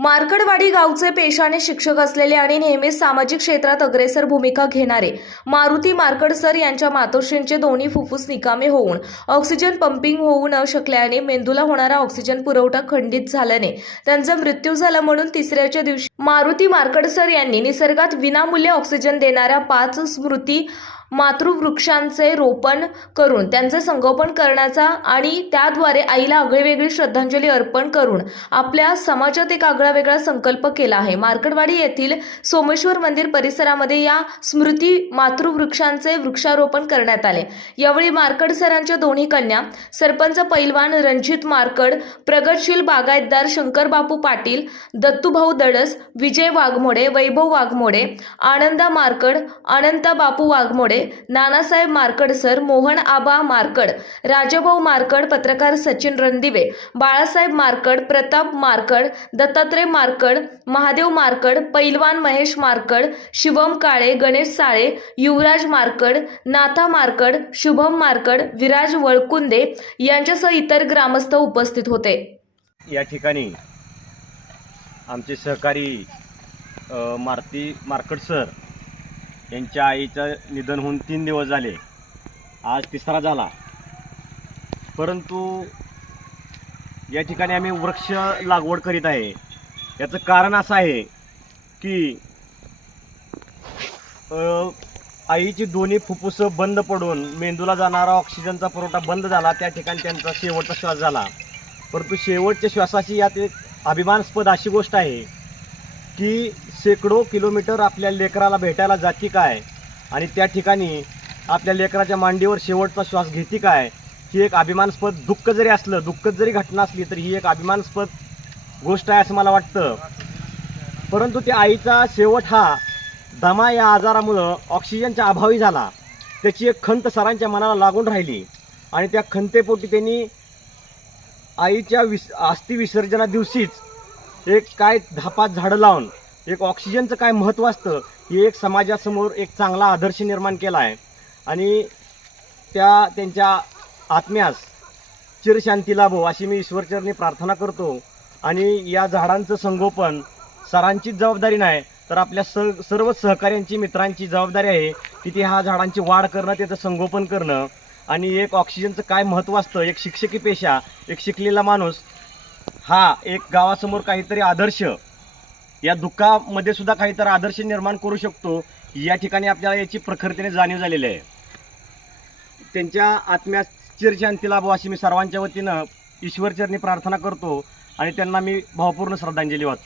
मार्कडवाडी गावचे पेशाने शिक्षक असलेले आणि नेहमीच सामाजिक क्षेत्रात अग्रेसर भूमिका घेणारे मारुती मार्कड सर यांच्या मातोश्रींचे दोन्ही फुफ्फुस निकामे होऊन ऑक्सिजन पंपिंग होऊ न शकल्याने मेंदूला होणारा ऑक्सिजन पुरवठा खंडित झाल्याने त्यांचा मृत्यू झाला म्हणून तिसऱ्याच्या दिवशी मारुती मार्कड सर यांनी निसर्गात विनामूल्य ऑक्सिजन देणाऱ्या पाच स्मृती मातृवृक्षांचे रोपण करून त्यांचे संगोपन करण्याचा आणि त्याद्वारे आईला आगळीवेगळी श्रद्धांजली अर्पण करून आपल्या समाजात एक आगळावेगळा संकल्प केला आहे. मार्कडवाडी येथील सोमेश्वर मंदिर परिसरामध्ये या स्मृती मातृवृक्षांचे वृक्षारोपण करण्यात आले. यावेळी मार्कड सरांच्या दोन्ही कन्या सरपंच पैलवान रणजित मार्कड प्रगतशील बागायतदार शंकरबापू पाटील दत्तूभाऊ दडस विजय वाघमोडे वैभव वाघमोडे आनंदा मार्कड अनंता बापू वाघमोडे नानासाहेब मार्कड सर मोहन आबा मार्कड राजाभाऊ मार्कड पत्रकार सचिन रणदिवे बाळासाहेब मार्कड प्रताप मार्कड दत्तात्रय मार्कड महादेव मार्कड पैलवान महेश मार्कड शिवम काळे गणेश साळे युवराज मार्कड नाथा मार्कड शुभम मार्कड विराज वळकुंदे यांच्यासह इतर ग्रामस्थ उपस्थित होते. या ठिकाणी आमचे सहकारी मारुती मार्कड सर यांच्या आईचं निधन होऊन तीन दिवस झाले. आज तिसरा झाला. परंतु या ठिकाणी आम्ही वृक्ष लागवड करीत आहे. याचं कारण असं आहे की आईची दोन्ही फुफ्फुसं बंद पडून मेंदूला जाणारा ऑक्सिजनचा पुरवठा बंद झाला. त्या ठिकाणी त्यांचा शेवटचा श्वास झाला. परंतु शेवटच्या श्वासाची यात एक अभिमानास्पद अशी गोष्ट आहे की शेकडो किलोमीटर आपल्या लेकराला भेटायला जाती काय? आणि त्या ठिकाणी आपल्या लेकराच्या मांडीवर शेवटचा श्वास घेते काय? ही एक अभिमानास्पद दुःख जरी असलं दुःख जरी घटना असली तरी ही एक अभिमानास्पद गोष्ट आहे असं मला वाटतं. परंतु त्या आईचा शेवट हा दमा या आजारामुळं ऑक्सिजनच्या अभावी झाला. त्याची एक खंत सरांच्या मनाला लागून राहिली. आणि त्या खंतेपोटी त्यांनी आईच्या विस अस्थि विसर्जना दिवशीच एक काय धापात झाडं लावून एक ऑक्सिजनचं काय महत्त्व असतं हे एक समाजासमोर एक चांगला आदर्श निर्माण केला आहे. आणि त्या त्यांच्या आत्म्यास चिरशांती लाभो अशी मी ईश्वरचरणी प्रार्थना करतो. आणि या झाडांचं संगोपन सरांचीच जबाबदारी नाही तर आपल्या स सर्व सहकाऱ्यांची मित्रांची जबाबदारी आहे की ते ह्या झाडांची वाढ करणं त्याचं संगोपन करणं. आणि एक ऑक्सिजनचं काय महत्त्व असतं एक शिक्षकी पेशा एक शिकलेला माणूस हा एक गावासमोर काहीतरी आदर्श या दुःखामध्ये सुद्धा काहीतरी आदर्श निर्माण करू शकतो. या ठिकाणी आपल्याला याची प्रखरतेने जाणीव झालेली आहे. त्यांच्या आत्म्यास चिरशांती लाभो अशी मी सर्वांच्या वतीनं ईश्वरचरणी प्रार्थना करतो आणि त्यांना मी भावपूर्ण श्रद्धांजली वाहतो.